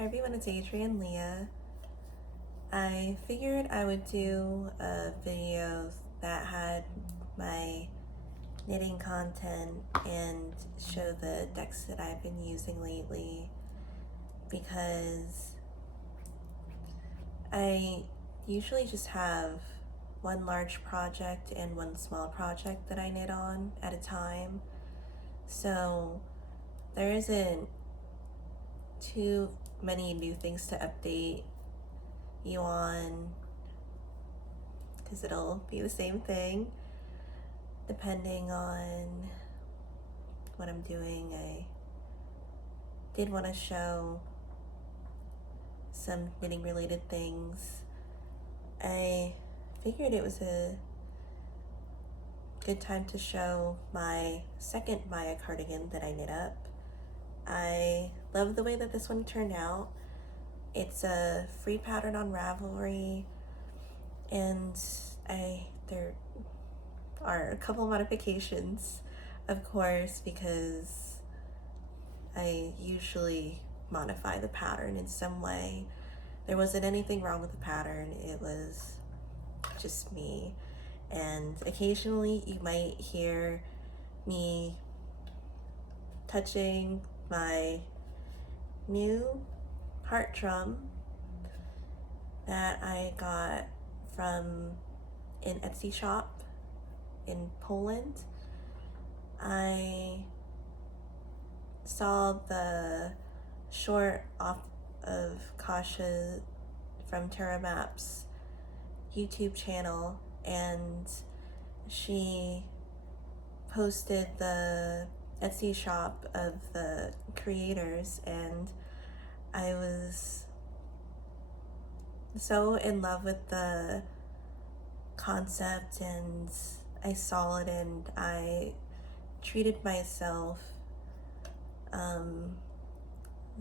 Hi everyone, it's Adrian Leah. I figured I would do a video that had my knitting content and show the decks that I've been using lately, because I usually just have one large project and one small project that I knit on at a time. So there isn't too many new things to update you on, because it'll be the same thing depending on what I'm doing. I did want to show some knitting related things. I figured it was a good time to show my second Maya cardigan that I knit up. I love the way that this one turned out. It's a free pattern on Ravelry, and there are a couple modifications, of course, because I usually modify the pattern in some way. There wasn't anything wrong with the pattern, it was just me. And occasionally you might hear me touching my new heart drum that I got from an Etsy shop in Poland. I saw the short off of Kasha from Terra Maps YouTube channel, and she posted the Etsy shop of the creators, and I was so in love with the concept, and I saw it and I treated myself.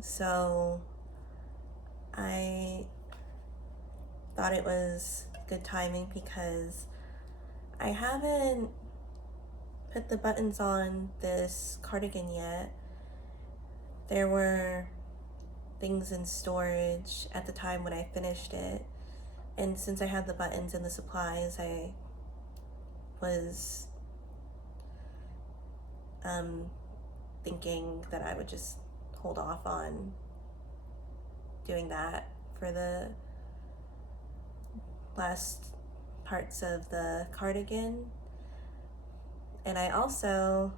So I thought it was good timing, because I haven't put the buttons on this cardigan yet. There were things in storage at the time when I finished it, and since I had the buttons and the supplies, I was thinking that I would just hold off on doing that for the last parts of the cardigan. And I also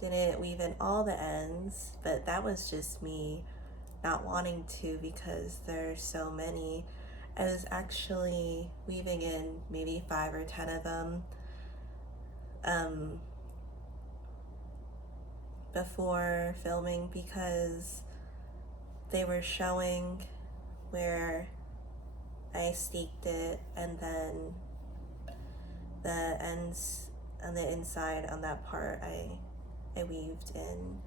didn't weave in all the ends, but that was just me not wanting to, because there's so many. I was actually weaving in maybe 5 or 10 of them before filming, because they were showing where I staked it, and then the ends on the inside on that part I weaved in.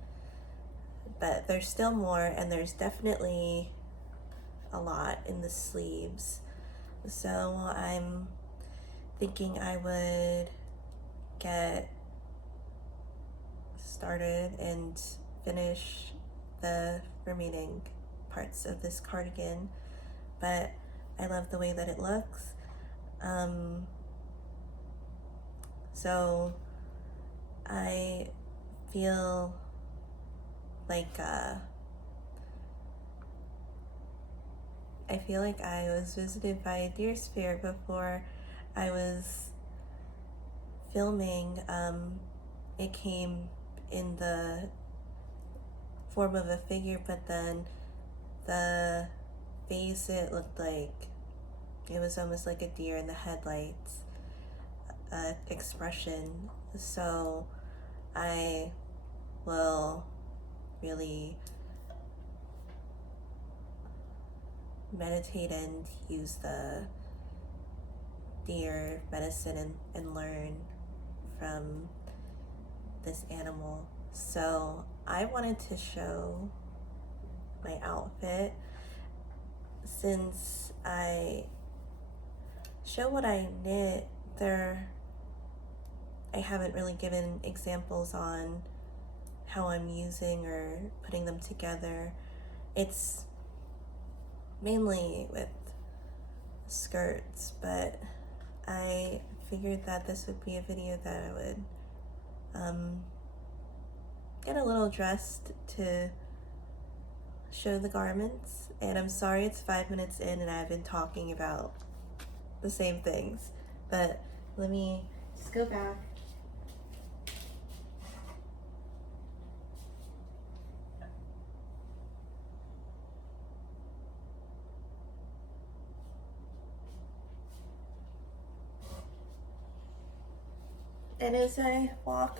But there's still more, and there's definitely a lot in the sleeves. So I'm thinking I would get started and finish the remaining parts of this cardigan, but I love the way that it looks. So I feel like I was visited by a deer spirit before I was filming. It came in the form of a figure, but then the face, it looked like it was almost like a deer in the headlights expression. So I will really meditate and use the deer medicine and learn from this animal. So I wanted to show my outfit. Since I show what I knit, I haven't really given examples on how I'm using or putting them together. It's mainly with skirts, but I figured that this would be a video that I would get a little dressed to show the garments. And I'm sorry it's 5 minutes in and I've been talking about the same things, but let me just go back. And as I walk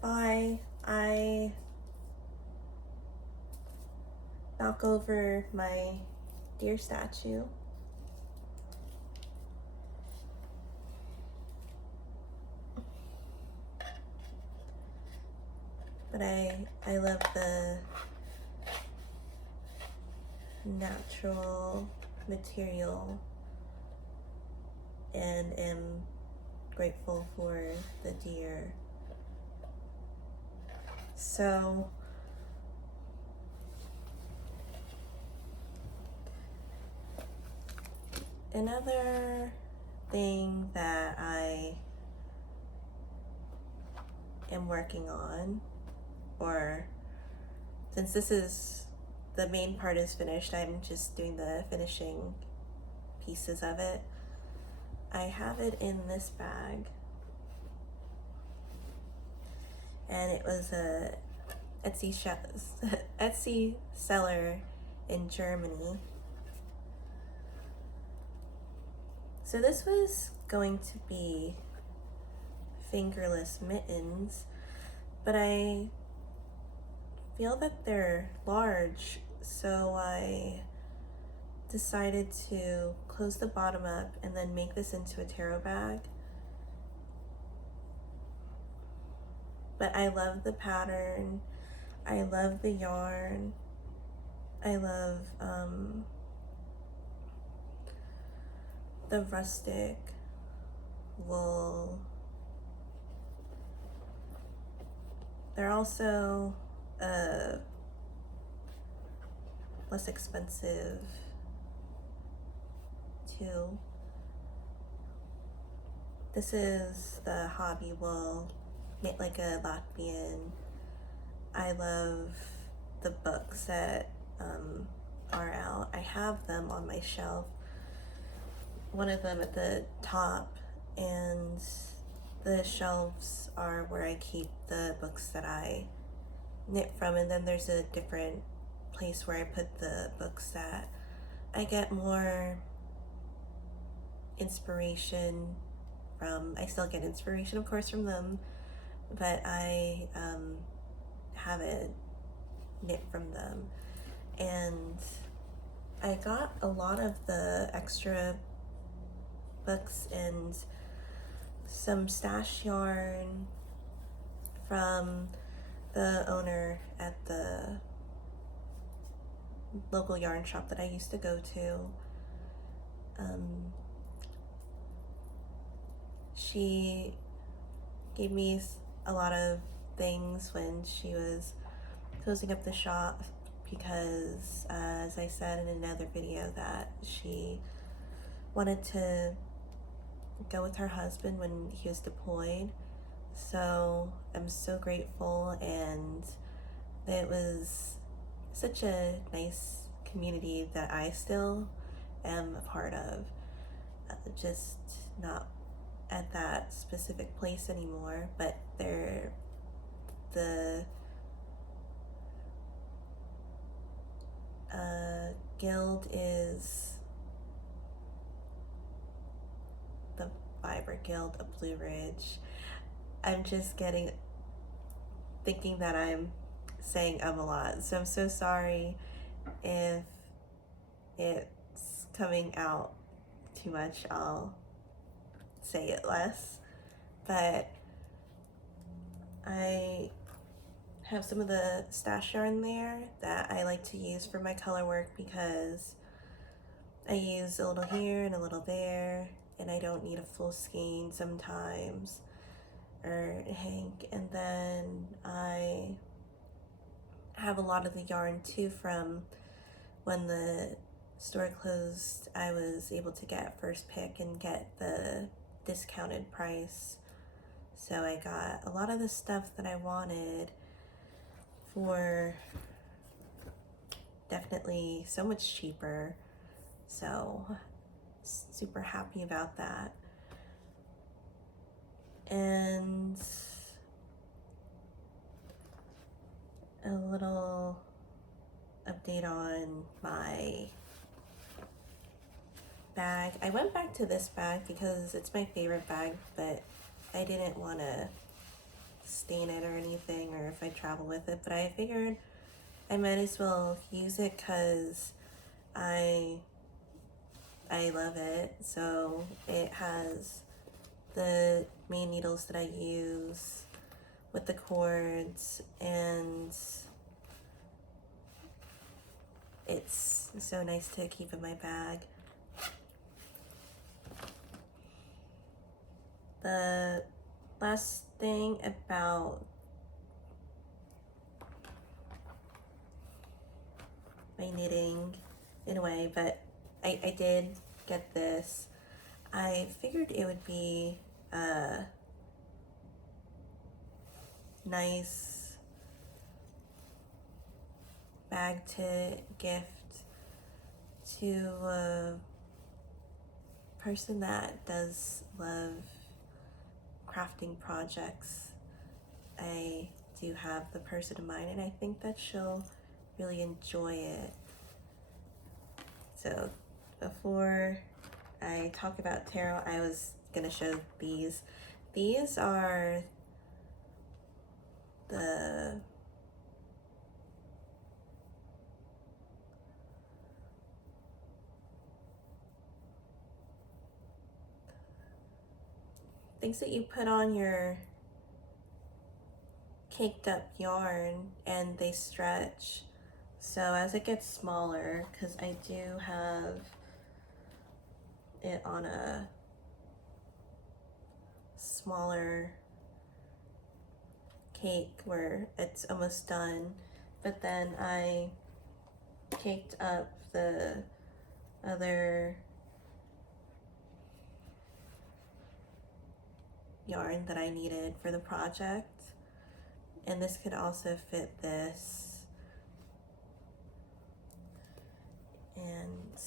by, I knock over my deer statue. But I love the natural material and am grateful for the deer. So another thing that I am working on, or since this is the main part is finished, I'm just doing the finishing pieces of it. I have it in this bag, and it was a Etsy seller in Germany. So this was going to be fingerless mittens, but I feel that they're large, so I decided to close the bottom up and then make this into a taro bag. But I love the pattern, I love the yarn, I love the rustic wool. They're also less expensive too. This is the hobby wool, made like a Latvian. I love the books that are out. I have them on my shelf, one of them at the top, and the shelves are where I keep the books that I knit from, and then there's a different place where I put the books that I get more inspiration from. I still get inspiration, of course, from them, but I haven't knit from them. And I got a lot of the extra books and some stash yarn from the owner at the local yarn shop that I used to go to. She gave me a lot of things when she was closing up the shop because, as I said in another video, that she wanted to go with her husband when he was deployed. So I'm so grateful, and it was such a nice community that I still am a part of, just not at that specific place anymore, but they're the guild is the Fiber Guild of Blue Ridge. I'm just thinking that I'm saying a lot, so I'm so sorry if it's coming out too much. I'll say it less, but I have some of the stash yarn there that I like to use for my color work because I use a little here and a little there, and I don't need a full skein sometimes or hank. And then I have a lot of the yarn too from when the store closed, I was able to get first pick and get the discounted price. So I got a lot of the stuff that I wanted for definitely so much cheaper. So super happy about that. And a little update on my bag. I went back to this bag because it's my favorite bag, but I didn't want to stain it or anything, or if I travel with it, but I figured I might as well use it because I love it. So it has the main needles that I use with the cords, and it's so nice to keep in my bag. The last thing about my knitting, in a way, but I did get this. I figured it would be a nice bag to gift to a person that does love crafting projects. I do have the person in mind, and I think that she'll really enjoy it. So before I talk about tarot, I was gonna show these. These are the things that you put on your caked up yarn, and they stretch. So as it gets smaller, because I do have it on a smaller cake where it's almost done, but then I caked up the other yarn that I needed for the project, and this could also fit this. And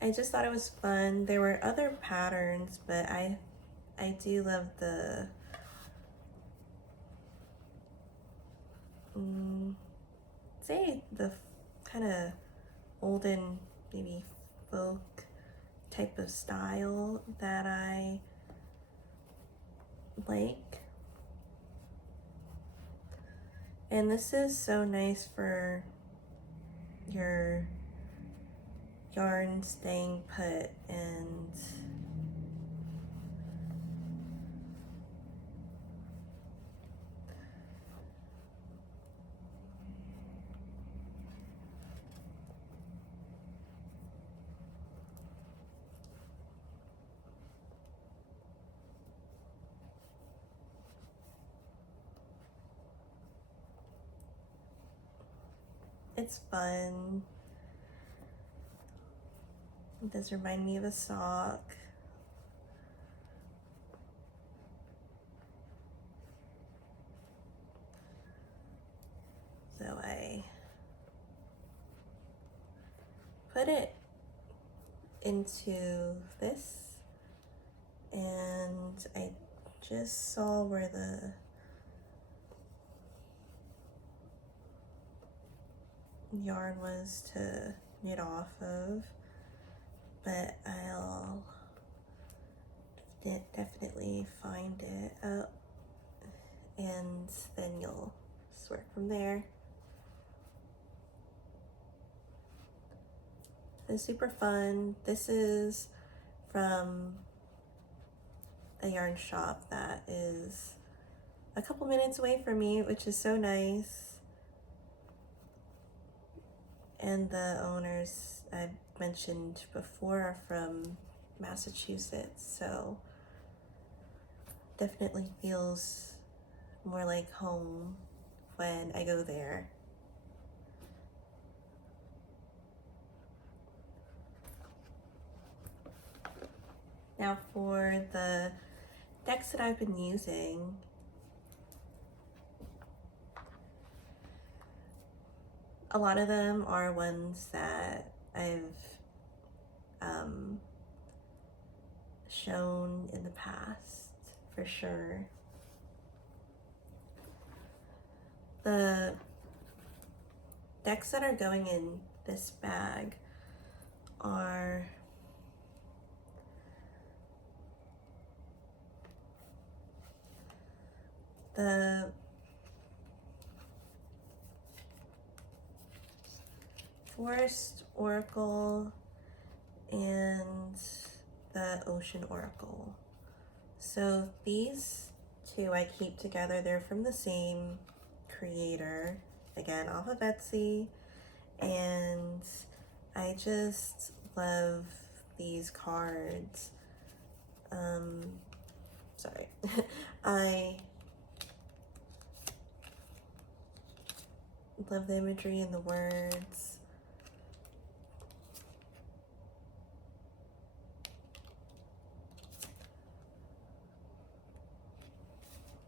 I just thought it was fun. There were other patterns, but I do love the say the kind of olden, maybe folk type of style that I like. And this is so nice for your yarn staying put, and it's fun. It does remind me of a sock. So I put it into this, and I just saw where the yarn was to knit off of, but I'll definitely find it up, and then you'll just work from there. It's super fun. This is from a yarn shop that is a couple minutes away from me, which is so nice. And the owners I've mentioned before are from Massachusetts, so definitely feels more like home when I go there. Now for the decks that I've been using, a lot of them are ones that I've shown in the past, for sure. The decks that are going in this bag are the Forest Oracle and the Ocean Oracle. So these two I keep together. They're from the same creator, again off of Etsy, and I just love these cards. Sorry. I love the imagery and the words.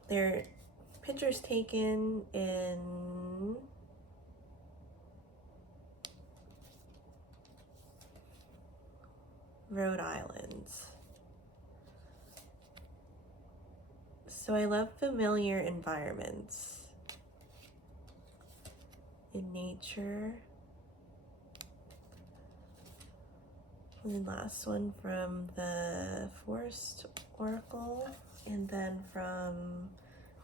They're pictures taken in Rhode Island. So I love familiar environments in nature. And the last one from the Forest Oracle, and then from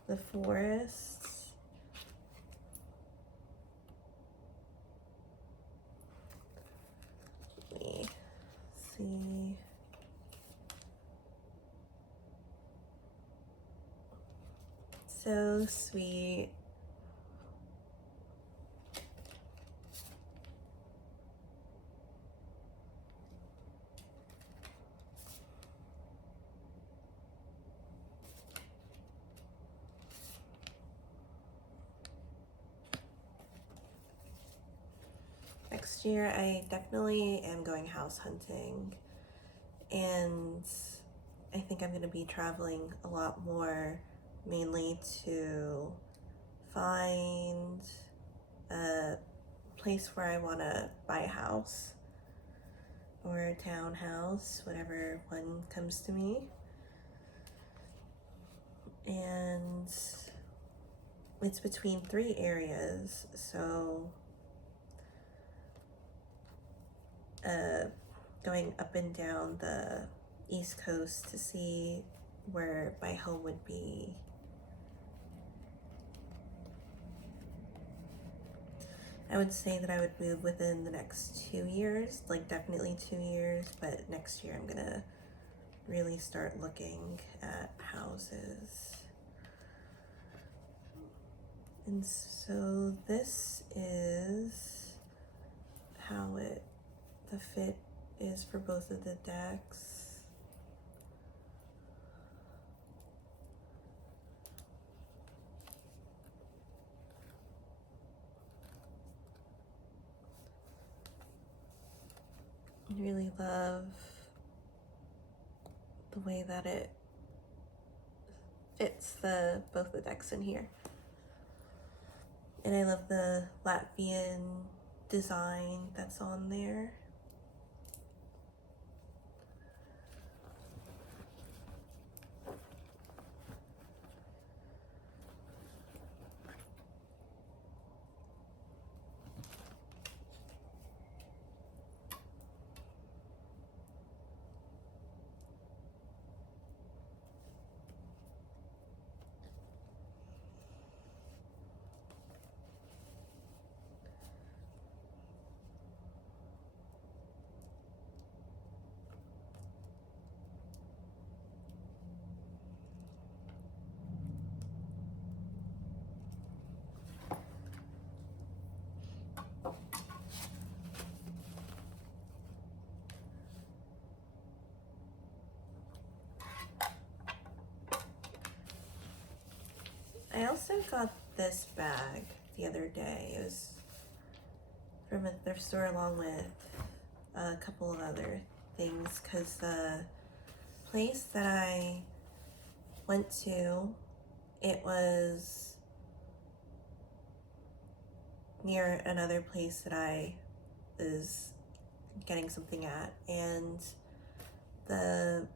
the forests. Let me see. So sweet. Next year, I definitely am going house hunting, and I think I'm going to be traveling a lot more, mainly to find a place where I want to buy a house or a townhouse, whatever one comes to me. And it's between 3 areas, so going up and down the East Coast to see where my home would be. I would say that I would move within the next 2 years, like definitely 2 years, but next year I'm gonna really start looking at houses. And so this is how the fit is for both of the decks. I really love the way that it fits both the decks in here. And I love the Latvian design that's on there. I also got this bag the other day. It was from a thrift store along with a couple of other things, because place that I went to, it was near another place that I was getting something at, and the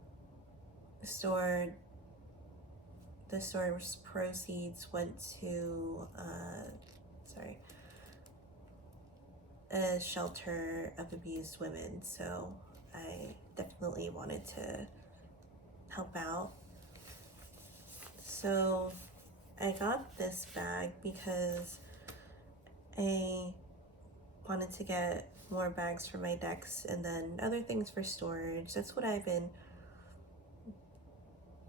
store's proceeds went to a shelter of abused women, so I definitely wanted to help out. So I got this bag because I wanted to get more bags for my decks and then other things for storage. That's what I've been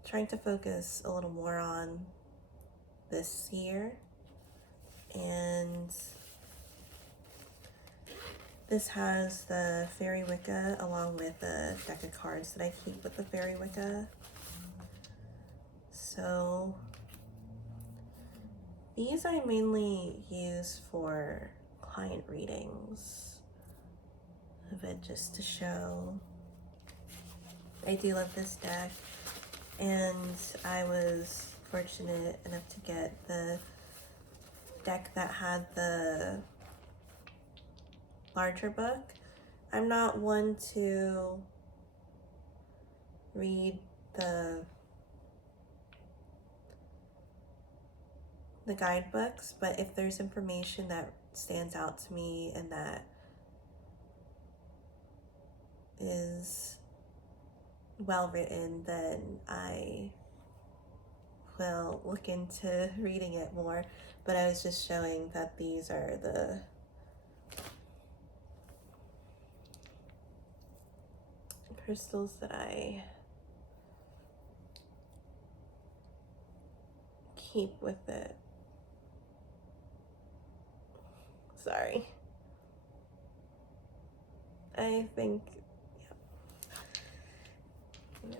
trying to focus a little more on this year. And this has the Fairy Wicca along with a deck of cards that I keep with the Fairy Wicca. So these I mainly use for client readings, but just to show. I do love this deck, and I was fortunate enough to get the deck that had the larger book. I'm not one to read the guidebooks, but if there's information that stands out to me and that is well written, then I will look into reading it more. But I was just showing that these are the crystals that I keep with it. Sorry. I think, yeah.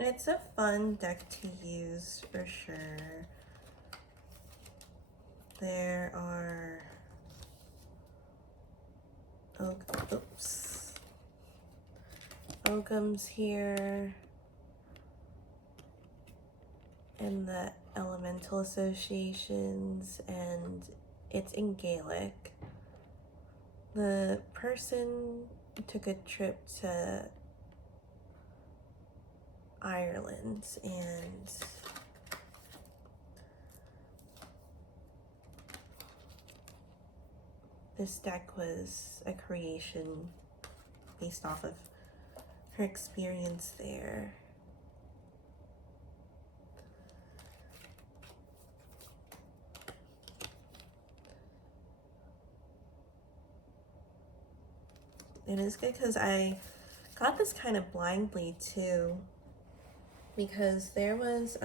It's a fun deck to use for sure. There are Oghams here, and the elemental associations, and it's in Gaelic. The person took a trip to Ireland, and this deck was a creation based off of her experience there. It is good because I got this kind of blindly too, because there was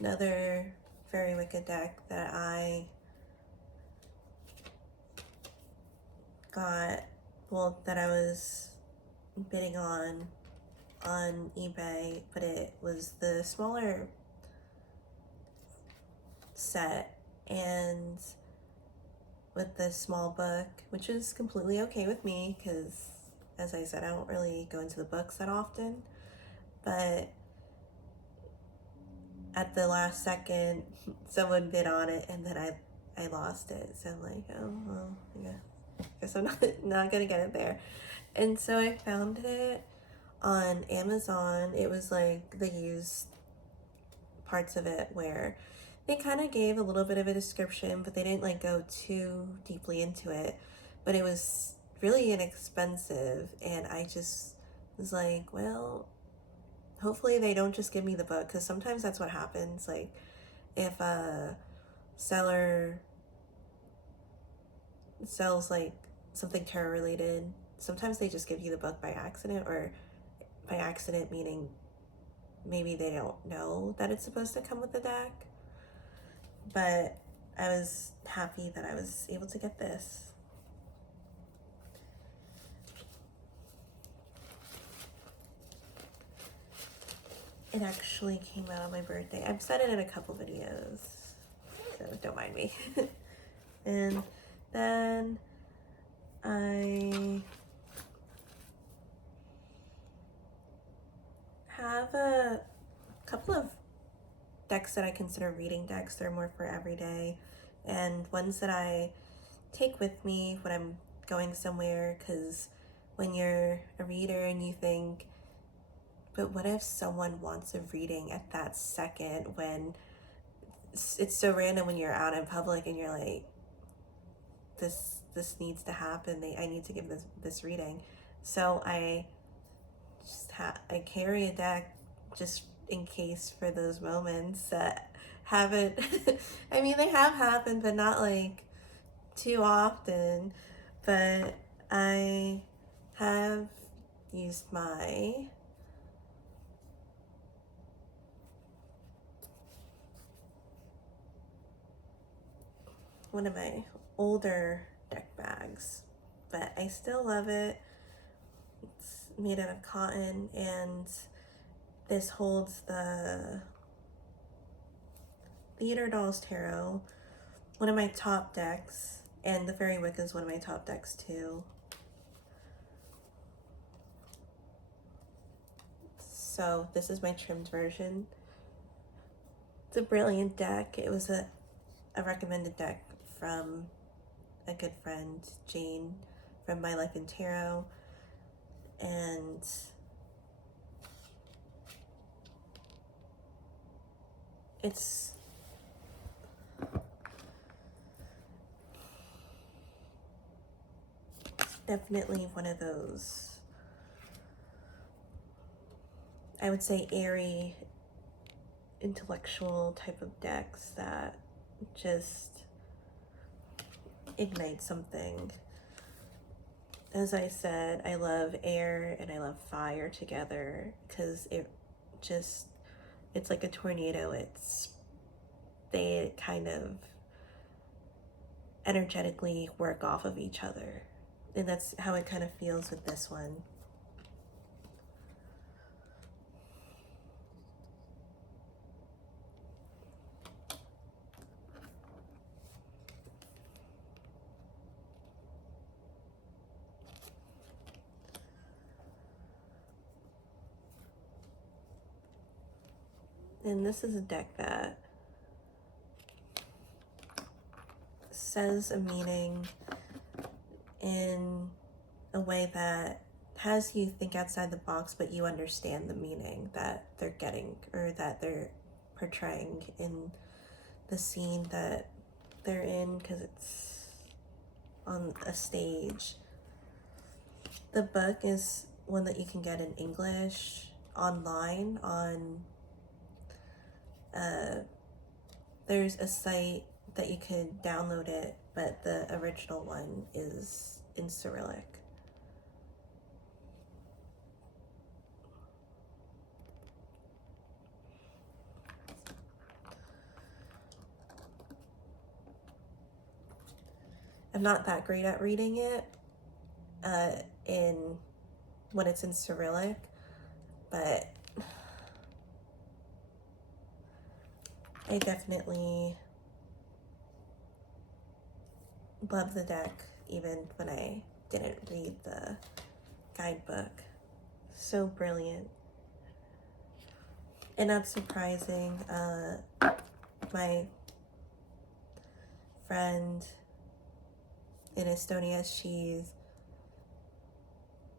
another Fairy Wicca deck that I got, that I was bidding on eBay, but it was the smaller set and with the small book, which is completely okay with me because, as I said, I don't really go into the books that often. But at the last second, someone bid on it, and then I lost it. So I'm like, oh well, yeah, guess I'm not gonna get it there. And so I found it on Amazon. It was like the used parts of it where they kind of gave a little bit of a description, but they didn't like go too deeply into it. But it was really inexpensive, and I just was like, well, hopefully they don't just give me the book, because sometimes that's what happens. Like, if a seller sells like something tarot related, sometimes they just give you the book by accident, or by accident meaning maybe they don't know that it's supposed to come with the deck. But I was happy that I was able to get this. it actually came out on my birthday. I've said it in a couple videos, so don't mind me. And then I have a couple of decks that I consider reading decks. They're more for everyday, and ones that I take with me when I'm going somewhere, because when you're a reader and you think, but what if someone wants a reading at that second, when it's so random when you're out in public and you're like, this needs to happen. I need to give this reading. So I I carry a deck just in case for those moments that haven't I mean, they have happened, but not like too often. But I have used one of my older deck bags, but I still love it. It's made out of cotton, and this holds the Theater Dolls Tarot, one of my top decks, and the Fairy Wicca is one of my top decks too. So this is my trimmed version. It's a brilliant deck. It was a recommended deck from a good friend, Jane, from My Life in Tarot, and it's definitely one of those, I would say, airy, intellectual type of decks that just ignite something. As I said, I love air and I love fire together, because it's like a tornado. They kind of energetically work off of each other, and that's how it kind of feels with this one. And this is a deck that says a meaning in a way that has you think outside the box, but you understand the meaning that they're getting, or that they're portraying in the scene that they're in, because it's on a stage. The book is one that you can get in English online on there's a site that you could download it, but the original one is in Cyrillic. I'm not that great at reading it when it's in Cyrillic, but I definitely love the deck even when I didn't read the guidebook. So brilliant. And not surprising, my friend in Estonia, she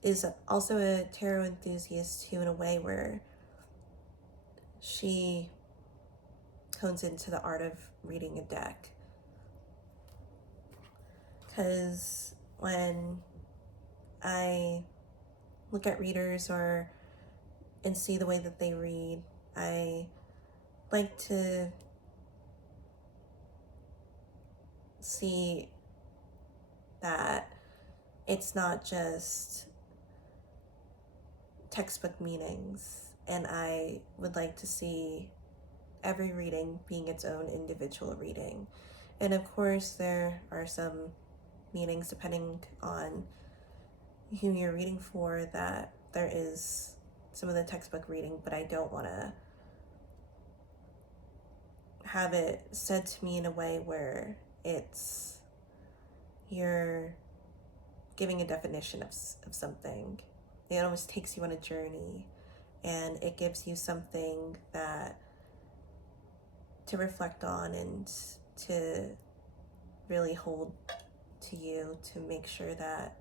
is also a tarot enthusiast too, in a way where she hones into the art of reading a deck. Because when I look at readers and see the way that they read, I like to see that it's not just textbook meanings, and I would like to see every reading being its own individual reading. And of course, there are some meanings, depending on who you're reading for, that there is some of the textbook reading, but I don't want to have it said to me in a way where you're giving a definition of something. It almost takes you on a journey, and it gives you something that to reflect on and to really hold to you, to make sure that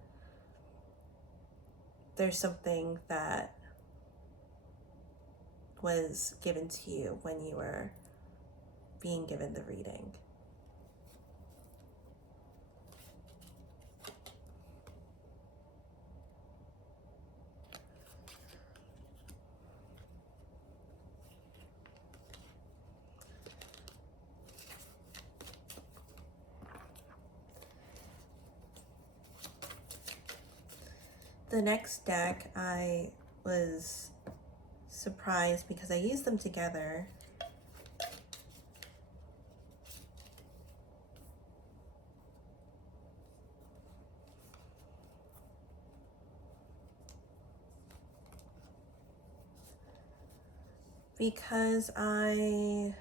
there's something that was given to you when you were being given the reading. The next deck, I was surprised because I used them together. Because I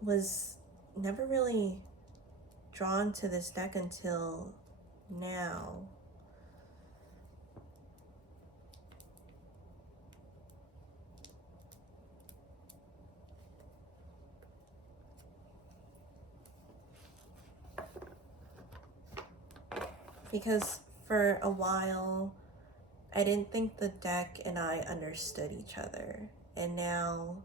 was never really drawn to this deck until now. Because for a while, I didn't think the deck and I understood each other. And now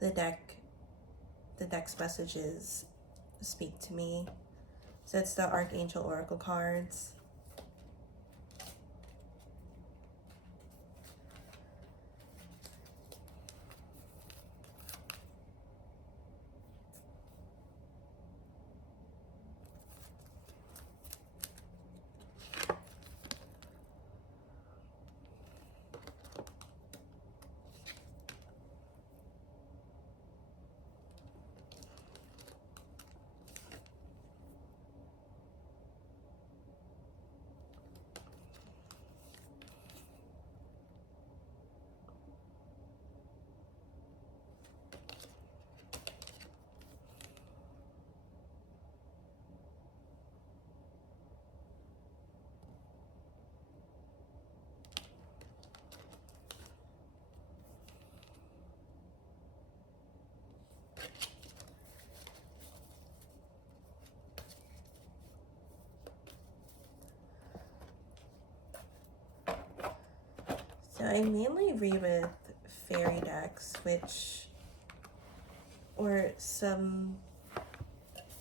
the deck's messages speak to me. So it's the Archangel Oracle cards. So I mainly read with fairy decks, or some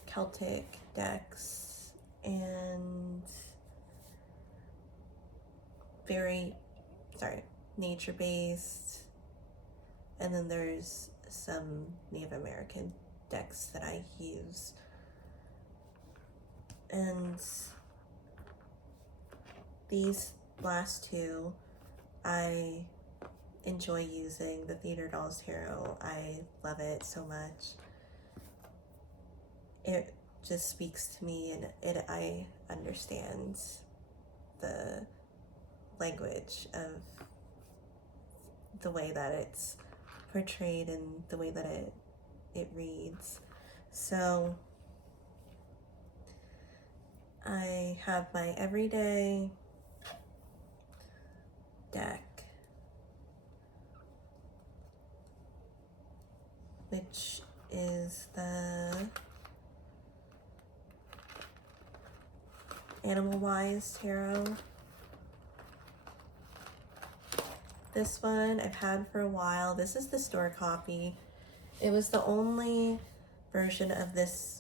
Celtic decks, and nature-based. And then there's some Native American decks that I use. And these last two, I enjoy using. The Theater Dolls Tarot, I love it so much. It just speaks to me, and I understand the language of the way that it's portrayed and the way that it reads. So I have my everyday deck, which is the Animal Wise Tarot. This one I've had for a while. This is the store copy. It was the only version of this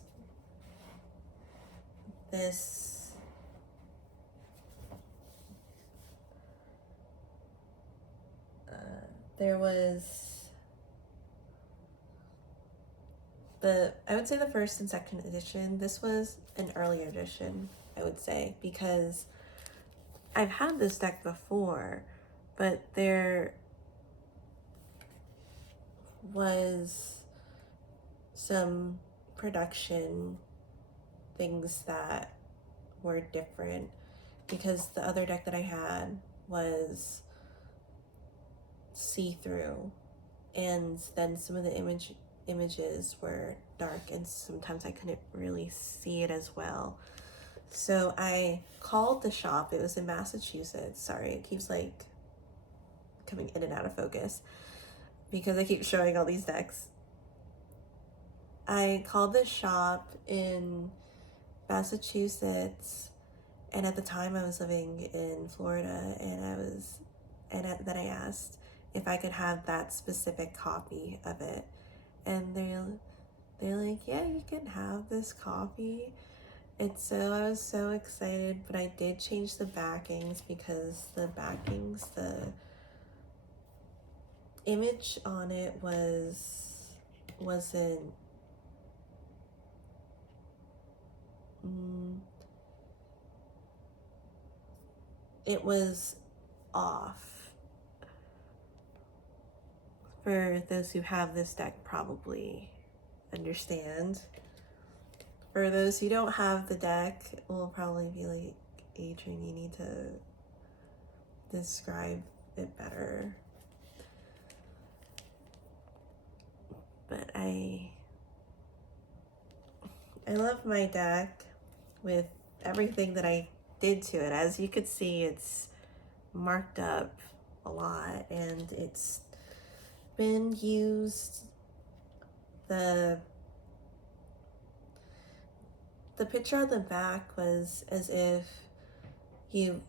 there was I would say the first and second edition. This was an earlier edition, I would say, because I've had this deck before, but there was some production things that were different, because the other deck that I had was see-through, and then some of the images were dark, and sometimes I couldn't really see it as well. So I called the shop. It was in Massachusetts. Sorry, it keeps like coming in and out of focus because I keep showing all these decks. I called the shop in Massachusetts, and at the time I was living in Florida, and then I asked if I could have that specific copy of it, and they're like, yeah, you can have this copy. And so I was so excited, but I did change the backings because the image on it wasn't it was off. For those who have this deck probably understand. For those who don't have the deck, it will probably be like, Adrian, you need to describe it better. But I love my deck with everything that I did to it. As you could see, it's marked up a lot, and it's been used. The picture on the back was as if you're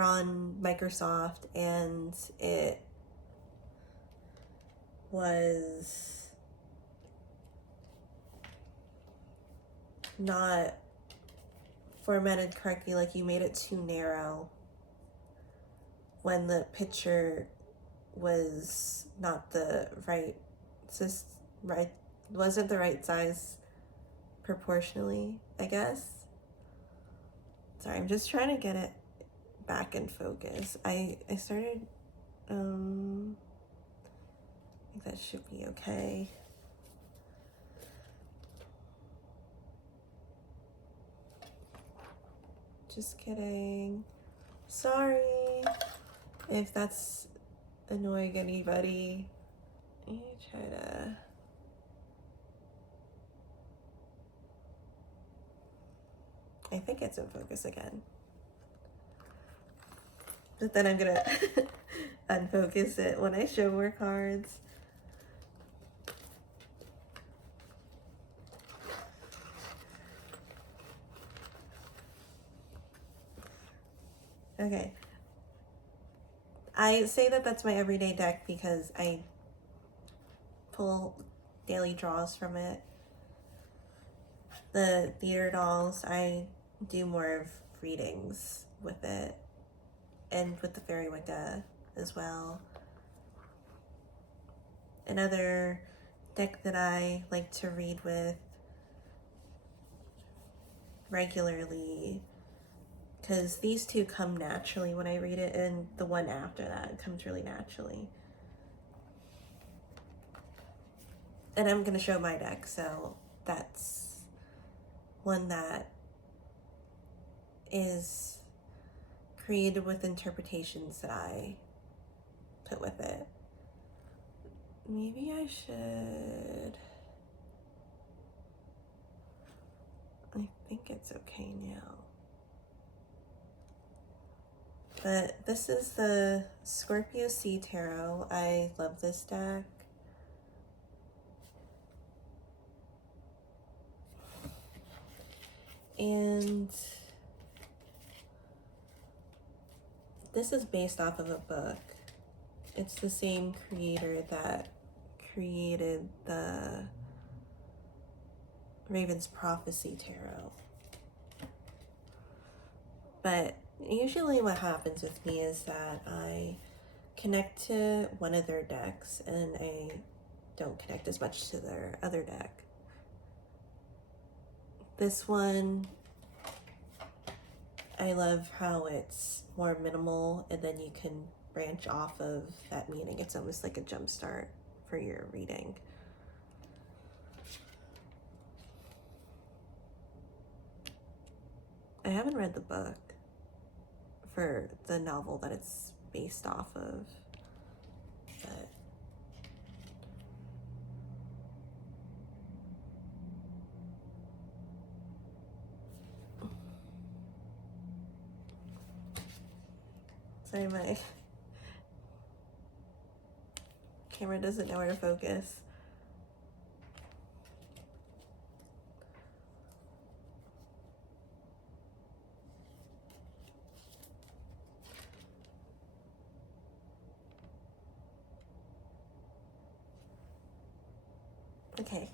on Microsoft, and it was not formatted correctly, like you made it too narrow when the picture was not the right, wasn't the right size proportionally, I guess. Sorry, I'm just trying to get it back in focus. I started, I think that should be okay. Just kidding. Sorry if that's annoying anybody. Let me try to... I think it's in focus again. But then I'm gonna unfocus it when I show more cards. Okay. I say that that's my everyday deck because I pull daily draws from it. The theater dolls, I do more of readings with it, and with the Fairy Wicca as well. Another deck that I like to read with regularly, because these two come naturally when I read it, and the one after that comes really naturally. And I'm gonna show my deck, so that's one that is created with interpretations that I put with it. Maybe I should... I think it's okay now. But this is the Scorpio Sea Tarot. I love this deck. And this is based off of a book. It's the same creator that created the Raven's Prophecy Tarot. But usually what happens with me is that I connect to one of their decks and I don't connect as much to their other deck. This one, I love how it's more minimal, and then you can branch off of that meaning. It's almost like a jump start for your reading. I haven't read the book for the novel that it's based off of. Sorry, my camera doesn't know where to focus. Okay.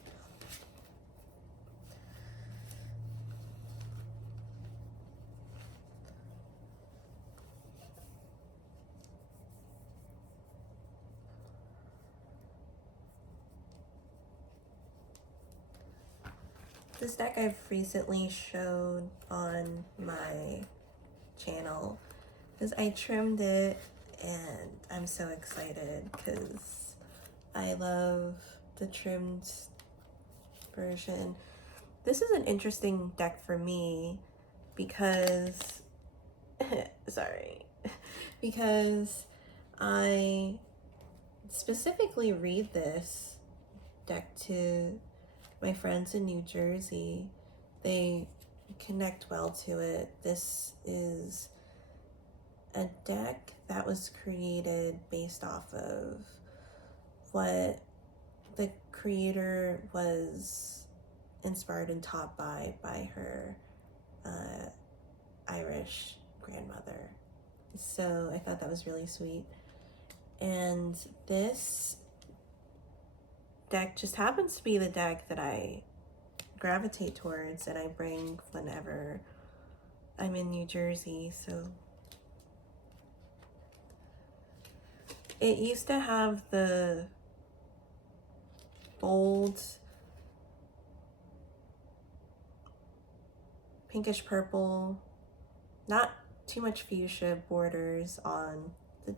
This deck I've recently showed on my channel because I trimmed it and I'm so excited because I love the trimmed version. This is an interesting deck for me because sorry, because I specifically read this deck to my friends in New Jersey. They connect well to it. This is a deck that was created based off of what the creator was inspired and taught by her Irish grandmother. So I thought that was really sweet. And this deck just happens to be the deck that I gravitate towards and I bring whenever I'm in New Jersey. So it used to have the bold pinkish purple, not too much fuchsia borders on the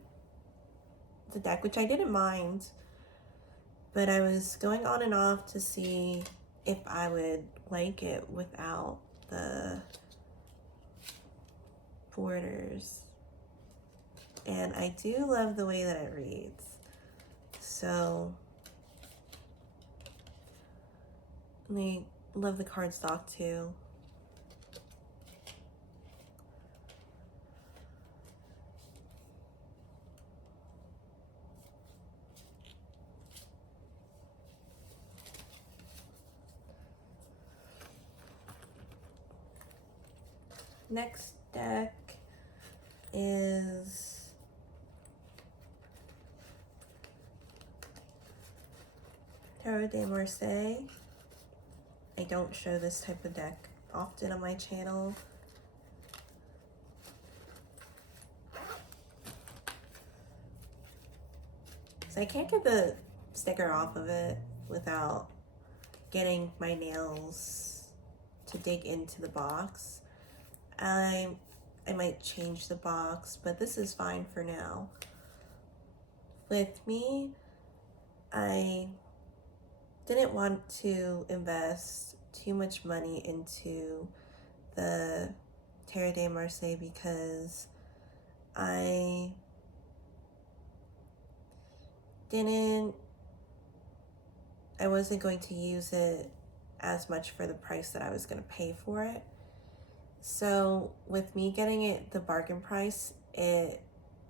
deck, which I didn't mind, but I was going on and off to see if I would like it without the borders. And I do love the way that it reads. So I love the cardstock too. Next deck is Tarot de Marseille. I don't show this type of deck often on my channel. So I can't get the sticker off of it without getting my nails to dig into the box. I might change the box, but this is fine for now. With me, I didn't want to invest too much money into the Tarot de Marseille because I wasn't going to use it as much for the price that I was going to pay for it. So with me getting it the bargain price, it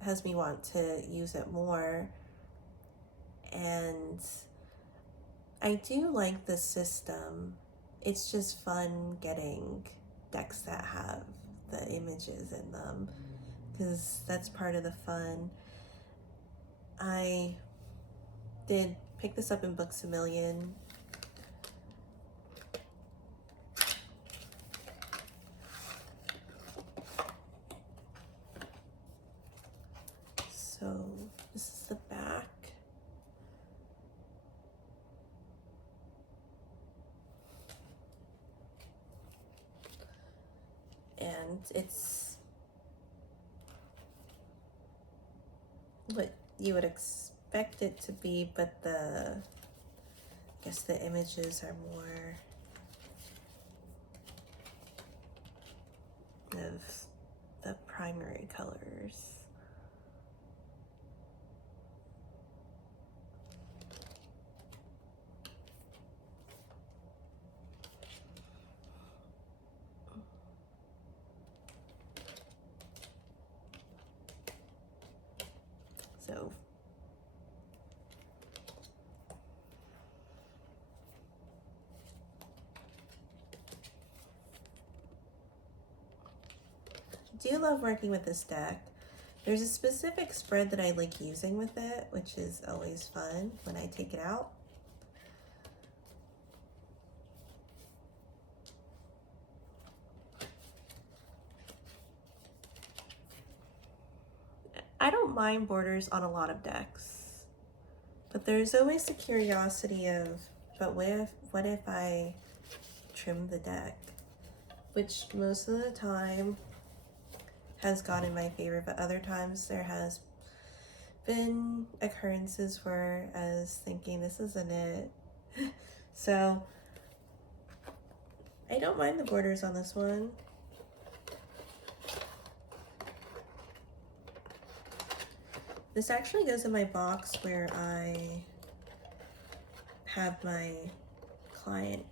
has me want to use it more. And I do like the system. It's just fun getting decks that have the images in them because that's part of the fun. I did pick this up in Books A Million. So this is the back. And it's what you would expect it to be, but I guess the images are more of the primary colors. do love working with this deck. There's a specific spread that I like using with it, which is always fun when I take it out. I don't mind borders on a lot of decks, but there's always the curiosity of, but what if I trim the deck? Which most of the time has gone in my favor, but other times there has been occurrences where I was thinking this isn't it. So I don't mind the borders on this one. This actually goes in my box where I have my client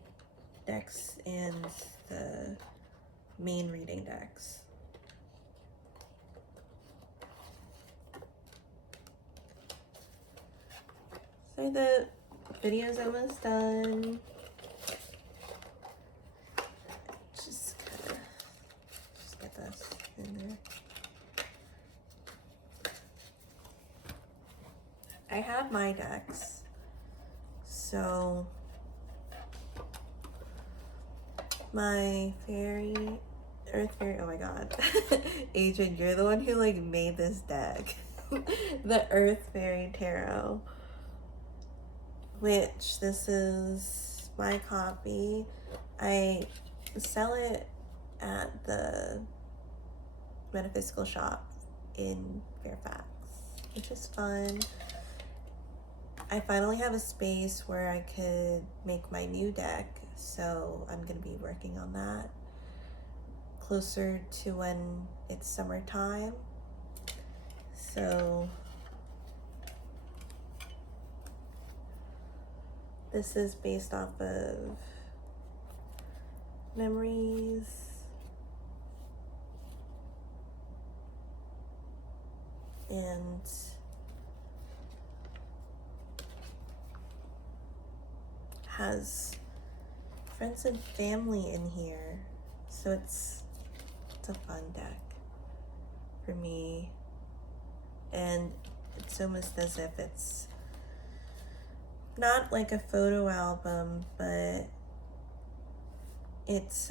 decks and the main reading decks. So the video's almost done. Just get this in there. I have my decks, so my Earth Fairy, oh my god. Adrian, you're the one who like made this deck. The Earth Fairy Tarot, which this is my copy. I sell it at the metaphysical shop in Fairfax, which is fun. I finally have a space where I could make my new deck, so I'm going to be working on that closer to when it's summertime. So this is based off of memories and has friends and family in here, so it's a fun deck for me, and it's almost as if it's not like a photo album, but it's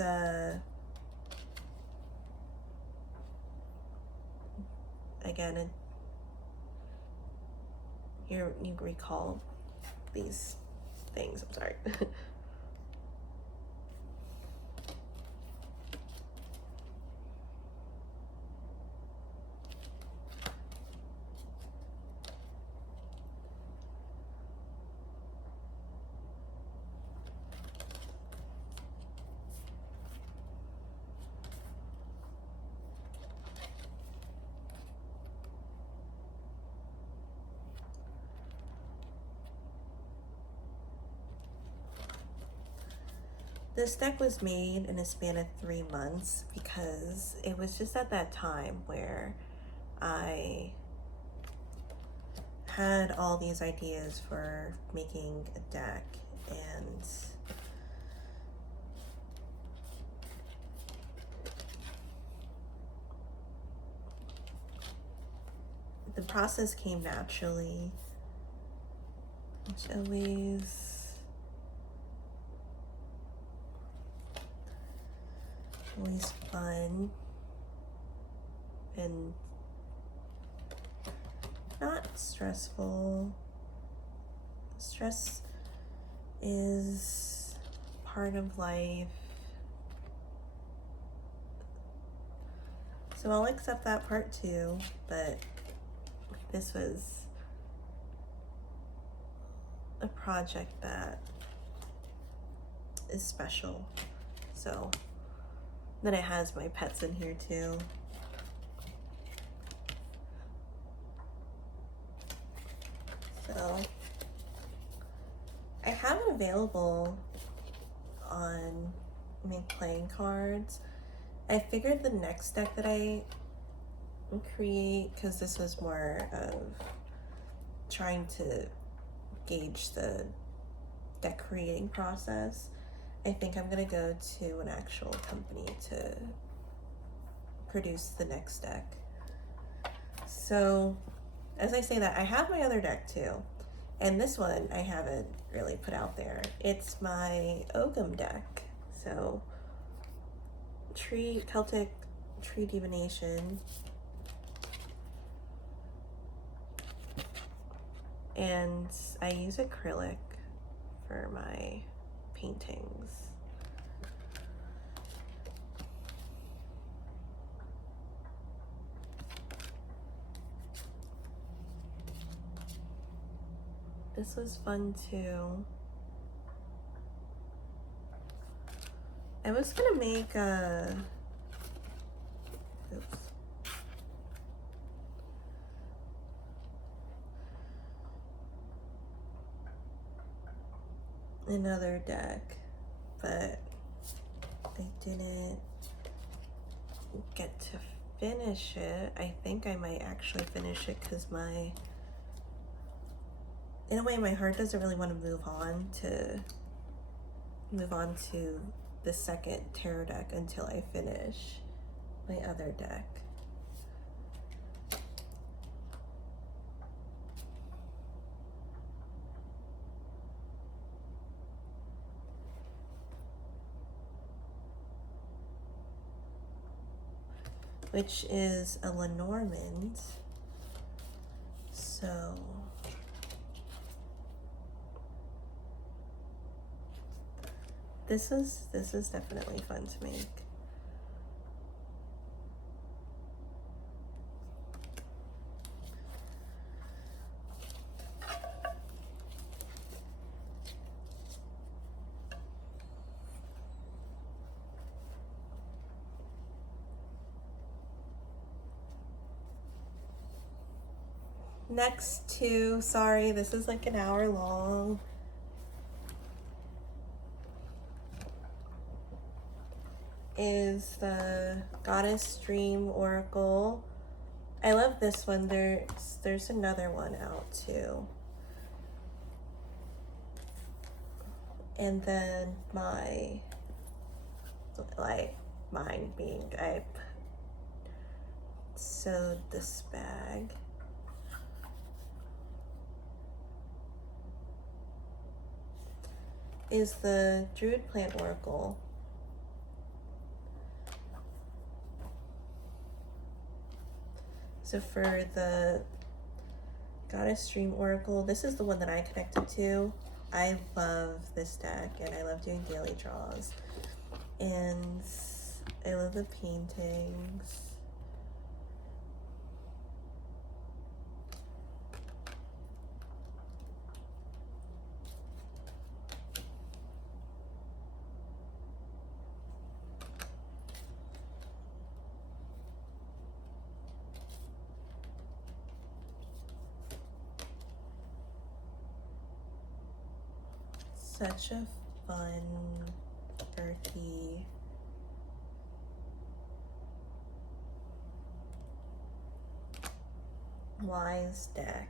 again, you recall these things. I'm sorry. This deck was made in a span of 3 months because it was just at that time where I had all these ideas for making a deck, and the process came naturally, which always fun and not stressful. Stress is part of life, so I'll accept that part too, but this was a project that is special. So then it has my pets in here too. So I have it available on Make Playing Cards. I figured the next deck that I create, because this was more of trying to gauge the deck creating process, I think I'm gonna go to an actual company to produce the next deck. So as I say that, I have my other deck too. And this one I haven't really put out there. It's my Ogham deck. So Celtic tree divination. And I use acrylic for my paintings. This was fun too. I was gonna make a, oops. Another deck, but I didn't get to finish it. I think I might actually finish it because in a way, my heart doesn't really want to move on to the second tarot deck until I finish my other deck. Which is a Lenormand. So this is definitely fun to make. Next to, sorry, this is like an hour long. Is the Goddess Dream Oracle. I love this one. There's another one out too. And then mine being, I sewed this bag. Is the Druid Plant Oracle. So for the Goddess Dream Oracle, this is the one that I connected to. I love this deck and I love doing daily draws. And I love the paintings. Such a fun, earthy, wise deck.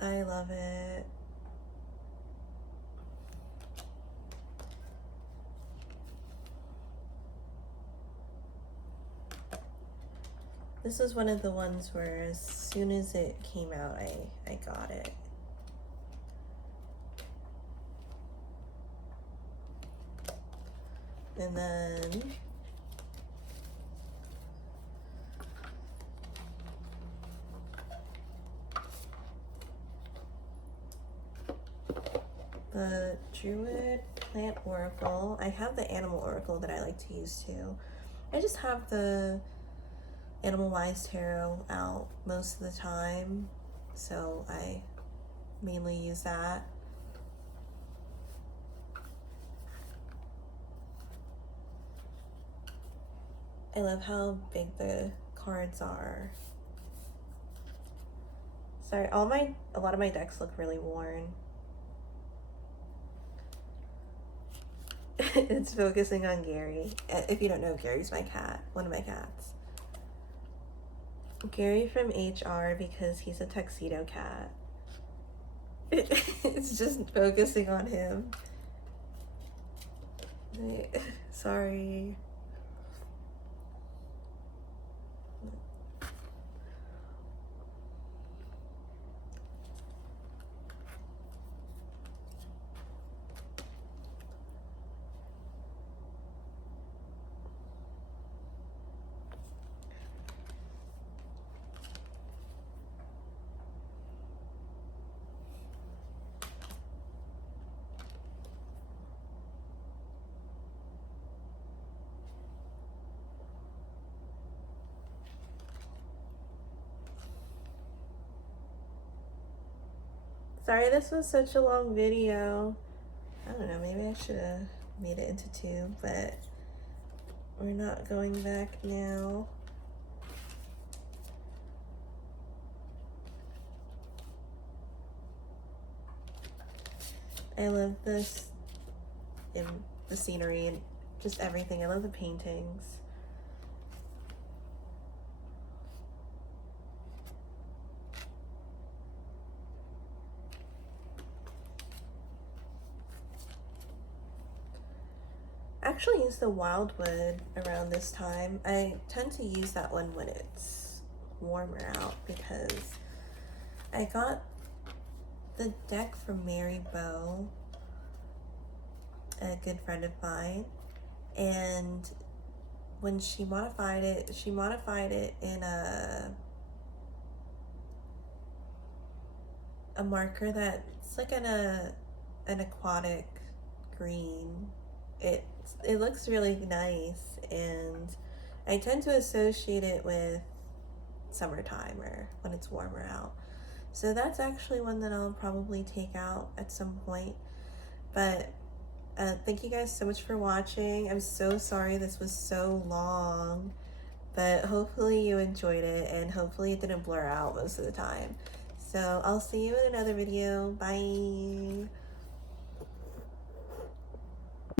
I love it. This is one of the ones where as soon as it came out, I got it. And then the Druid Plant Oracle. I have the Animal Oracle that I like to use too. I just have the Animal Wise Tarot out most of the time, so I mainly use that. I love how big the cards are. Sorry, a lot of my decks look really worn. It's focusing on Gary. If you don't know, Gary's my cat, one of my cats. Gary from HR because he's a tuxedo cat. It's just focusing on him. Sorry. Sorry this was such a long video. I don't know, maybe I should have made it into 2, but we're not going back now. I love this and the scenery and just everything. I love the paintings. I actually use the wildwood around this time. I tend to use that one when it's warmer out because I got the deck from Mary Bow, a good friend of mine, and when she modified it in a marker that's like an aquatic green. It looks really nice, and I tend to associate it with summertime or when it's warmer out. So that's actually one that I'll probably take out at some point. But thank you guys so much for watching. I'm so sorry this was so long, but hopefully you enjoyed it and hopefully it didn't blur out most of the time. So I'll see you in another video. Bye.